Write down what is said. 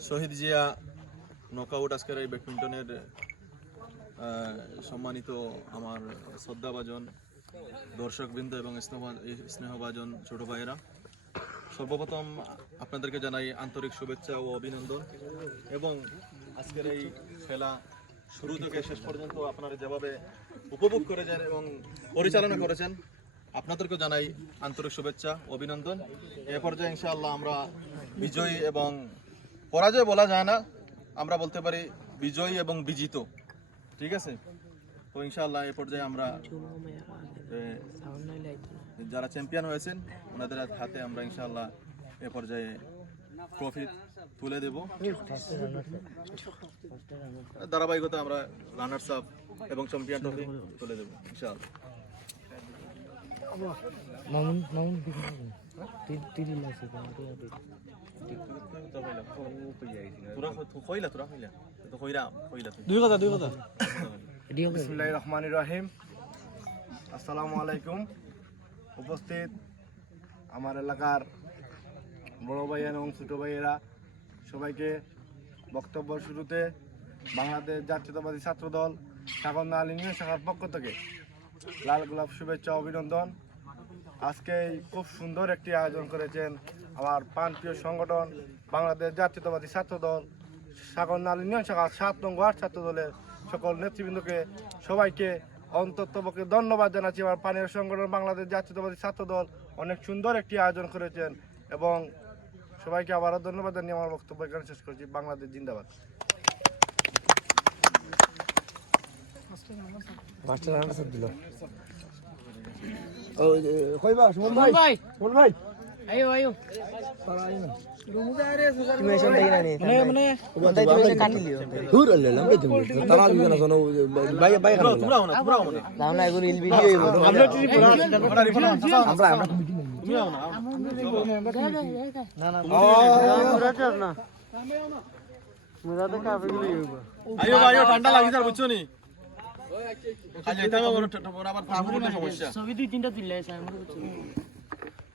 শহীদ Zia knockout আজকের এই ব্যাডমিন্টনের সম্মানিত আমার শ্রদ্ধাভাজন দর্শকবৃন্দ এবং স্নেহ- স্নেহভাজন ছোট ভাইয়েরা সর্বপ্রথম আপনাদেরকে জানাই আন্তরিক শুভেচ্ছা ও অভিনন্দন এবং আজকের এই খেলা শুরু থেকে শেষ পর্যন্ত আপনারা যেভাবে উপভোগ করেছেন এবং পরিচালনা করেছেন আপনাদেরকে জানাই আন্তরিক শুভেচ্ছা, অভিনন্দন। এ পর্যায়ে ইনশাআল্লাহ আমরা বিজয়ী এবং পরাজয় বলা যায় না, আমরা বলতে পারি বিজয়ী এবং বিজিত। ঠিক আছে? তো ইনশাআল্লাহ এ পর্যায়ে আমরা যারা চ্যাম্পিয়ন হয়েছেন, ওনাদের হাতে আমরা ইনশাআল্লাহ এ পর্যায়ে ট্রফি তুলে দেব। ধারাবাহিকতা আমরা রানার্স আপ এবং চ্যাম্পিয়ন ট্রফি তুলে দেব, ইনশাআল্লাহ। মামুন মামুন তিরি লাগছে তোরা কইলা তোরা কইলা তো কইরা কইলা তুই। দুই কথা দুই কথা। বিসমুল্লাহ রহমান রহিম আসসালামু আলাইকুম উপস্থিত আমার এলাকার বড় ভাইয়া এবং ছোটো ভাইয়েরা। সবাইকে বক্তব্য শুরুতে বাংলাদেশ জাতীয়তাবাদী ছাত্রদল সাগরনা আলিনীয় শাখার পক্ষ থেকে লাল গোলাপ শুভেচ্ছা অভিনন্দন। আজকে খুব সুন্দর একটি আয়োজন করেছেন আমার প্রান্তীয় সংগঠন, বাংলাদেশ জাতীয়তাবাদী ছাত্রদল, সাগর নালিনীয় শাখা সাত নং ওয়ার্ড ছাত্র দলের সকল নেতৃবৃন্দকে সবাইকে অন্ততপক্ষে ধন্যবাদ জানাচ্ছি। আমার পানীয় সংগঠন বাংলাদেশ জাতীয়তাবাদী ছাত্র দল অনেক সুন্দর একটি আয়োজন করেছেন এবং সবাইকে আবারও ধন্যবাদ জানিয়ে আমার বক্তব্য এখানে শেষ করছি। বাংলাদেশ জিন্দাবাদ। মাস্টার দিল। ঠান্ডা লাগিছে আর বুঝছো নি কাল যাইতে হবে বড় আবার করতে সমস্যা। ছবি দুই তিনটা তুললে